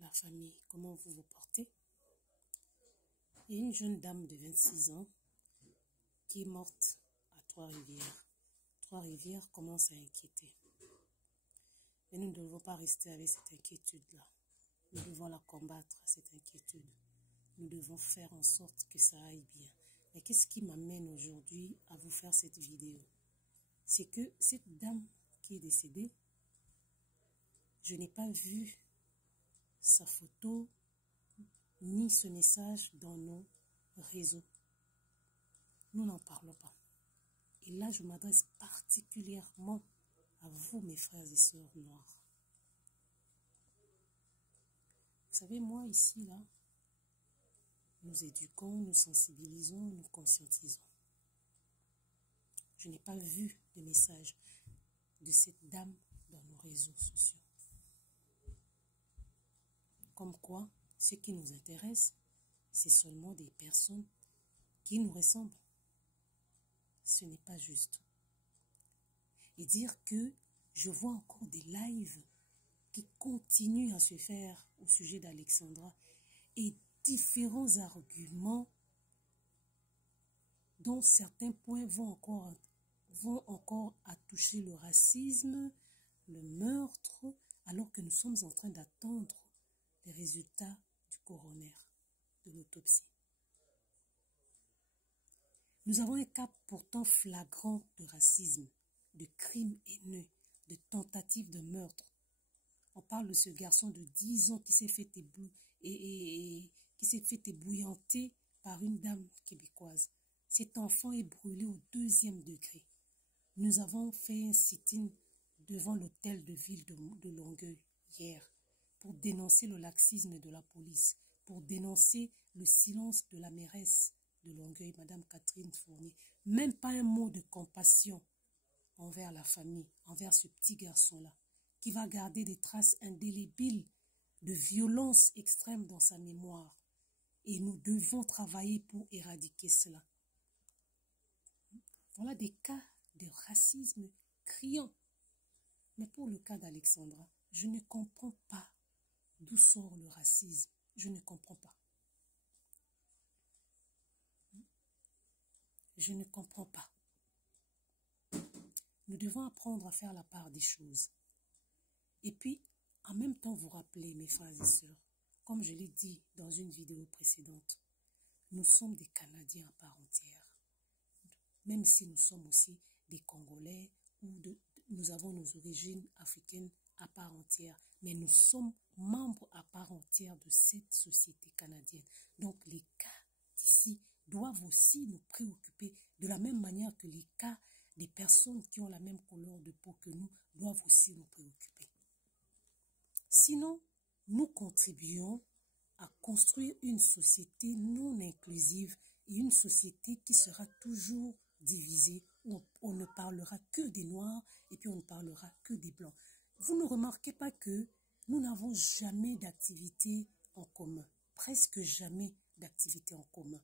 la famille, comment vous vous portez? Il y a une jeune dame de 26 ans qui est morte à Trois-Rivières. Trois-Rivières commence à inquiéter. Mais nous ne devons pas rester avec cette inquiétude-là. Nous devons la combattre, cette inquiétude. Nous devons faire en sorte que ça aille bien. Mais qu'est-ce qui m'amène aujourd'hui à vous faire cette vidéo? C'est que cette dame qui est décédée, je n'ai pas vu sa photo ni ce message dans nos réseaux. Nous n'en parlons pas. Et là, je m'adresse particulièrement à vous, mes frères et sœurs noirs. Vous savez, moi, ici, là, nous éduquons, nous sensibilisons, nous conscientisons. Je n'ai pas vu de message de cette dame dans nos réseaux sociaux. Comme quoi, ce qui nous intéresse, c'est seulement des personnes qui nous ressemblent. Ce n'est pas juste. Et dire que je vois encore des lives qui continuent à se faire au sujet d'Alexandra et différents arguments dont certains points vont encore à toucher le racisme, le meurtre, alors que nous sommes en train d'attendre les résultats du coroner, de l'autopsie. Nous avons un cas pourtant flagrant de racisme, de crimes haineux, de tentatives de meurtre. On parle de ce garçon de 10 ans qui s'est fait ébouillanter par une dame québécoise. Cet enfant est brûlé au 2e degré. Nous avons fait un sit-in devant l'hôtel de ville de Longueuil hier pour dénoncer le laxisme de la police, pour dénoncer le silence de la mairesse de Longueuil, Madame Catherine Fournier. Même pas un mot de compassion envers la famille, envers ce petit garçon-là, qui va garder des traces indélébiles de violence extrême dans sa mémoire. Et nous devons travailler pour éradiquer cela. Voilà des cas de racisme criants. Mais pour le cas d'Alexandra, je ne comprends pas d'où sort le racisme. Je ne comprends pas. Je ne comprends pas. Nous devons apprendre à faire la part des choses. Et puis, en même temps, vous rappeler, mes frères et sœurs, comme je l'ai dit dans une vidéo précédente, nous sommes des Canadiens à part entière. Même si nous sommes aussi des Congolais ou nous avons nos origines africaines à part entière. Mais nous sommes membres à part entière de cette société canadienne. Donc les cas d'ici doivent aussi nous préoccuper de la même manière que les cas des personnes qui ont la même couleur de peau que nous doivent aussi nous préoccuper. Sinon, nous contribuons à construire une société non inclusive et une société qui sera toujours divisée, où on ne parlera que des Noirs et puis on ne parlera que des Blancs. Vous ne remarquez pas que nous n'avons jamais d'activité en commun, presque jamais d'activité en commun.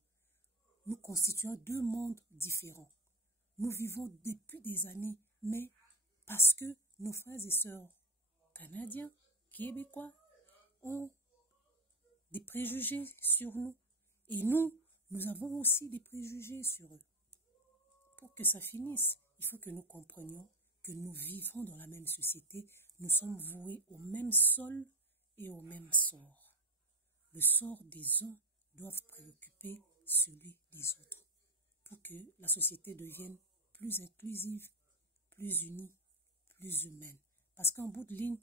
Nous constituons deux mondes différents. Nous vivons depuis des années, mais parce que nos frères et sœurs canadiens, québécois, ont des préjugés sur nous. Et nous avons aussi des préjugés sur eux. Pour que ça finisse, il faut que nous comprenions que nous vivons dans la même société, nous sommes voués au même sol et au même sort. Le sort des uns doit préoccuper celui des autres pour que la société devienne plus inclusive, plus unie, plus humaine. Parce qu'en bout de ligne,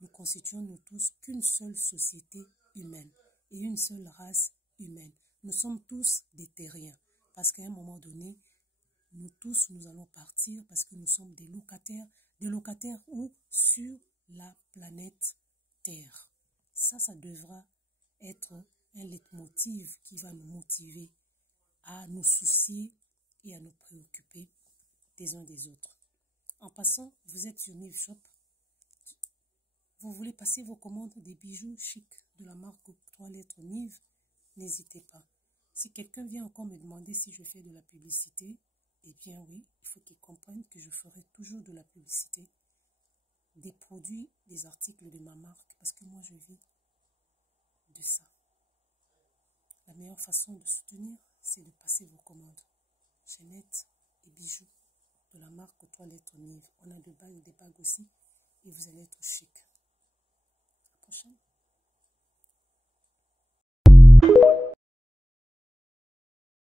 nous constituons nous tous qu'une seule société humaine et une seule race humaine. Nous sommes tous des terriens parce qu'à un moment donné, nous tous, nous allons partir parce que nous sommes des locataires où sur la planète Terre. Ça devra être un leitmotiv qui va nous motiver à nous soucier et à nous préoccuper des uns des autres. En passant, vous êtes sur Nive Shop. Vous voulez passer vos commandes des bijoux chics de la marque aux 3 lettres Nive, n'hésitez pas. Si quelqu'un vient encore me demander si je fais de la publicité, eh bien oui, il faut qu'il comprenne que je ferai toujours de la publicité, des produits, des articles de ma marque, parce que moi je vis de ça. La meilleure façon de soutenir, c'est de passer vos commandes. Chaînettes et bijoux de la marque Toilette Nive. On a des bagues aussi et vous allez être chic. À la prochaine.